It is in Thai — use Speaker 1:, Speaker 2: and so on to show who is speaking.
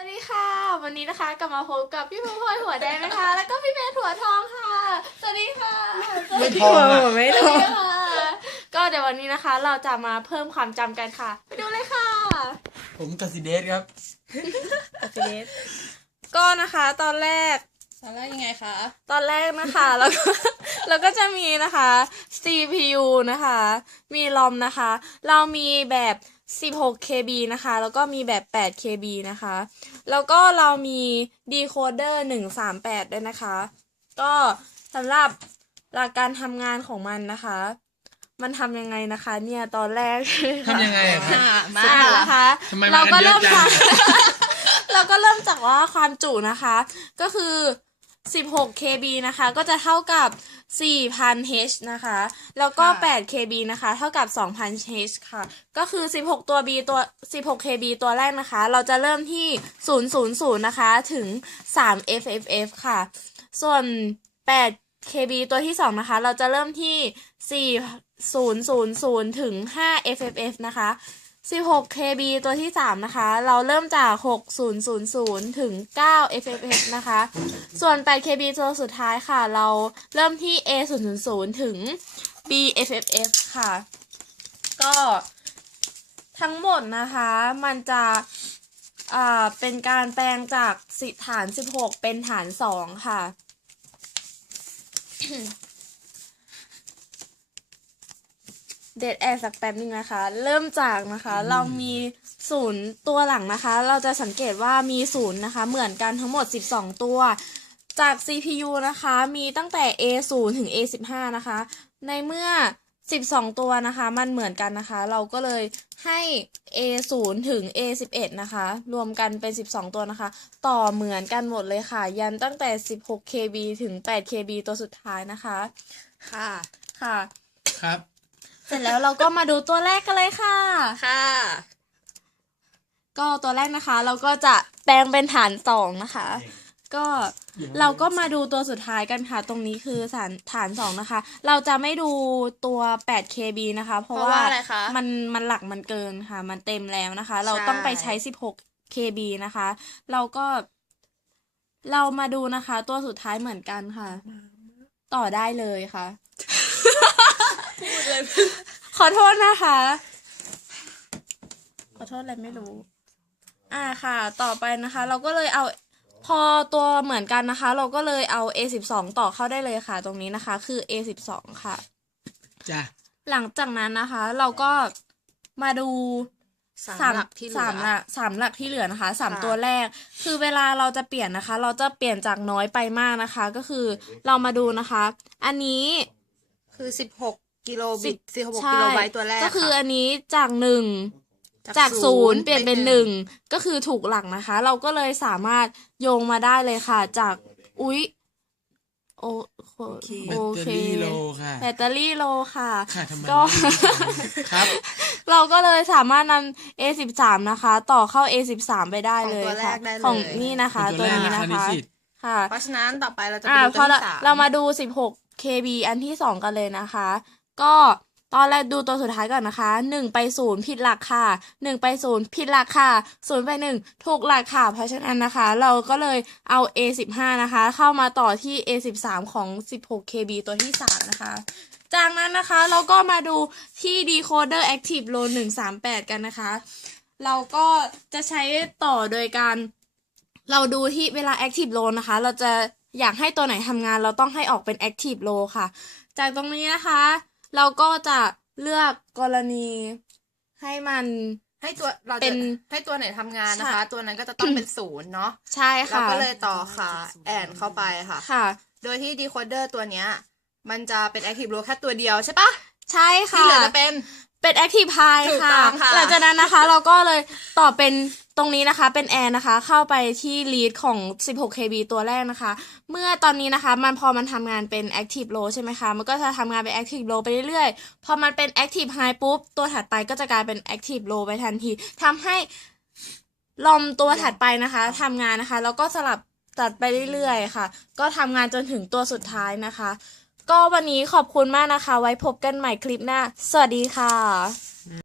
Speaker 1: วัสดีค่ะ วันนี้นะคะกลับมาพบกับพี่พลอยหัวแดงนะคะ แล้วก็พี่เมย์ถั่วทองค่ะ สวัสดีค่ะ
Speaker 2: ไม่ทองอะ
Speaker 3: ไม่
Speaker 1: ส
Speaker 3: ท
Speaker 1: วั
Speaker 3: อ
Speaker 1: ส
Speaker 3: ง
Speaker 1: ดีค่ะก็เดี๋ยววันนี้นะคะ เราจะมาเพิ่มความจำกันค่ะ ไปดูเลยค่ะ
Speaker 2: ผมกสิเดสครับ
Speaker 3: ก็นะคะตอนแรก
Speaker 1: ตอนแรกยังไงคะ
Speaker 3: ตอนแรกนะคะแล้วก็แล้วก็จะมีนะคะ CPU นะคะ มีลอมนะคะ เรามีแบบ 16 KB นะคะ แล้วก็มีแบบ8 KB นะคะ แล้วก็เรามี decoder 138 ด้วยนะคะ ก็สำหรับหลักการทำงานของมันนะคะ มันทำยังไงนะคะ เนี่ยตอนแรก
Speaker 2: ทำยังไงอะครับ
Speaker 1: มา
Speaker 3: สุดนะคะ
Speaker 2: ทำไม
Speaker 3: เรา
Speaker 2: มา
Speaker 3: ก็
Speaker 2: กันเย
Speaker 3: เริ่
Speaker 2: อะ
Speaker 3: ม
Speaker 2: จั
Speaker 3: จางกเราก็เริ่มจากว่าความจุนะคะ ก็คือ 16 KB นะคะ ก็จะเท่ากับ4,000 H นะคะ แล้วก็
Speaker 1: ค่ะ
Speaker 3: 8 KB นะคะ เท่ากับ 2,000 H ค่ะ ก็คือ 16 ตัว B ตัว 16 KB ตัวแรกนะคะ เราจะเริ่มที่ 000 นะคะ ถึง 3 FFF ค่ะ ส่วน 8 KB ตัวที่ 2 นะคะ เราจะเริ่มที่ 4,000 ถึง 5 FFF นะคะ 16 KB ตัวที่ 3 นะคะ เราเริ่มจาก 6000 ถึง 9 FFF นะคะ ส่วน 8 KB ตัวสุดท้ายค่ะ เราเริ่มที่ A000 ถึง B FFF ค่ะ ก็ทั้งหมดนะคะ มันจะเป็นการแปลงจากสิฐาน 16 เป็นฐาน 2 ค่ะ เดดแอร์สักแป๊บนึงนะคะ เริ่มจากนะคะ เรามีศูนย์ตัวหลังนะคะ เราจะสังเกตว่ามีศูนย์นะคะ เหมือนกันทั้งหมด 12 ตัว จาก CPU นะคะ มีตั้งแต่ A0 ถึง A15 นะคะ ในเมื่อ 12 ตัวนะคะ มันเหมือนกันนะคะ เราก็เลยให้ A0 ถึง A11 นะคะ รวมกันเป็น 12 ตัวนะคะ ต่อเหมือนกันหมดเลยค่ะ ยันตั้งแต่ 16 KB ถึง 8 KB ตัวสุดท้ายนะคะ
Speaker 1: ค่ะ
Speaker 3: ค่ะ
Speaker 2: ครับ
Speaker 3: เสร็จแล้วเราก็มาดูตัวแรกกันเลยค่ะ
Speaker 1: ค่ะ
Speaker 3: ก็ตัวแรกนะคะ เราก็จะแปลงเป็นฐานสองนะคะ ก็เราก็มาดูตัวสุดท้ายกันค่ะ ตรงนี้คือฐานฐานสองนะคะ เราจะไม่ดูตัว 8 KB นะคะ เพราะ
Speaker 1: เพราะ
Speaker 3: ว่า
Speaker 1: ว่าอะไรคะ
Speaker 3: มันมันหลักมันเกินค่ะ มันเต็มแล้วนะคะ เรา
Speaker 1: ใช่
Speaker 3: ต้องไปใช้ 16 KB นะคะ เราก็ เรามาดูนะคะ ตัวสุดท้ายเหมือนกันค่ะ ต่อได้เลยค่ะ ขอโทษนะคะ ขอโทษอะไรไม่รู้ อ่าค่ะ ต่อไปนะคะ เราก็เลยเอาพอตัวเหมือนกันนะคะ เราก็เลยเอา A12 ต่อเข้าได้เลยค่ะ ตรงนี้นะคะ คือ A12 ค่ะ
Speaker 2: จ้ะ
Speaker 3: หลังจากนั้นนะคะ เราก็มาดู
Speaker 1: สามหลักที่เหลือ
Speaker 3: สามหลักสามหลักที่เหลือนะคะสาม
Speaker 1: ค่ะ
Speaker 3: ตัวแรก คือเวลาเราจะเปลี่ยนนะคะ เราจะเปลี่ยนจากน้อยไปมากนะคะ ก็คือเรามาดูนะคะ อันนี้
Speaker 1: คือสิบหก กิโลบิต
Speaker 3: สิ
Speaker 1: สิ
Speaker 3: บบ
Speaker 1: หก
Speaker 3: ใช่
Speaker 1: กิโลไบต์ตัวแรก
Speaker 3: ก็คือ
Speaker 1: ค่ะ
Speaker 3: อันนี้จากหนึ่งจากศูนย์เปลี่ยนเป็นหนึ่งก็คือถูกหลักนะคะ เราก็เลยสามารถโยงมาได้เลยค่ะ จากอุ๊ยโอโอ
Speaker 2: แบ
Speaker 3: โอ
Speaker 2: ตเตอ
Speaker 3: เค
Speaker 2: รี่โลค่ะ
Speaker 3: แบตเตอรี่โลค่ะ
Speaker 2: ค่ะทำไม
Speaker 3: ก็
Speaker 2: ครับ
Speaker 3: เราก็เลยสามารถนำ A13 นะคะ ต่อเข้า A13 ไปได้เลย
Speaker 1: ของตัวแร
Speaker 3: ค่ะ
Speaker 1: กได้เลย
Speaker 3: ของนี่นะคะ
Speaker 2: ตั
Speaker 3: ตัวว
Speaker 2: แรก
Speaker 3: นี้
Speaker 2: นะ
Speaker 3: นะคะคะ
Speaker 2: นิสิต
Speaker 3: ค่ะ
Speaker 1: เพราะฉะนั้นต่อไปเราจะไป
Speaker 3: อ่า
Speaker 1: ดู
Speaker 3: พ
Speaker 1: ตั
Speaker 3: อ
Speaker 1: ว
Speaker 3: เรา
Speaker 1: ที่สาม
Speaker 3: เรามาดู 16 KB อันที่2กันเลยนะคะ ก็ตอนแรกดูตัวสุดท้ายก่อนนะคะ 1 ไป0ผิดหลักค่ะ 1 ไป0ผิดหลักค่ะ0ไป 1 ถูกหลักค่ะ เพราะฉะนั้นนะคะ เราก็เลยเอา A15 นะคะ เข้ามาต่อที่ A13 ของ 16 KB ตัวที่ 3 นะคะ จากนั้นนะคะเราก็มาดูที่ decoder active low 138 กันนะคะ เราก็จะใช้ต่อโดยการ เราดูที่เวลา active low นะคะ เราจะอยากให้ตัวไหนทำงานเราต้องให้ออกเป็น active low ค่ะ จากตรงนี้นะคะ เราก็จะเลือกกรณีให้มัน
Speaker 1: ให้ตัวเรา
Speaker 3: เป็
Speaker 1: จะ
Speaker 3: น
Speaker 1: ให้ตัวไหนทำงานนะคะ ตัวนั้นก็จะต้องเป็นศูนย์เนาะ
Speaker 3: ใช่
Speaker 1: เรา
Speaker 3: ค่ะ
Speaker 1: ก็เลยต่อขาแอนเข้าไปค่ะ
Speaker 3: ค่ะ
Speaker 1: โดยที่ decoder ตัวเนี้ย มันจะเป็น active row แค่ตัวเดียวใช่ปะ
Speaker 3: ใช่
Speaker 1: ที่
Speaker 3: ค่ะ
Speaker 1: เหลือจะเป็น
Speaker 3: เป็น active high
Speaker 1: ถูก
Speaker 3: ค่ะ
Speaker 1: ต้องค่ะ
Speaker 3: หลังจากนั้นนะคะ เราก็เลยต่อเป็นตรงนี้นะคะ เป็น air นะคะ เข้าไปที่ lead ของ 16 kb ตัวแรกนะคะ เมื่อตอนนี้นะคะ มันพอมันทำงานเป็น active low ใช่ไหมคะ มันก็จะทำงานเป็น active low ไปเรื่อยๆ พอมันเป็น active high ปุ๊บ ตัวถัดไปก็จะกลายเป็น active low ไปทันทีทำให้ลมตัวถัดไปนะคะทำงานนะคะ แล้วก็สลับตัดไปเรื่อยๆ ค่ะ ก็ทำงานจนถึงตัวสุดท้ายนะคะ ก็วันนี้ขอบคุณมากนะคะ ไว้พบกันใหม่คลิปหน้า สวัสดีค่ะ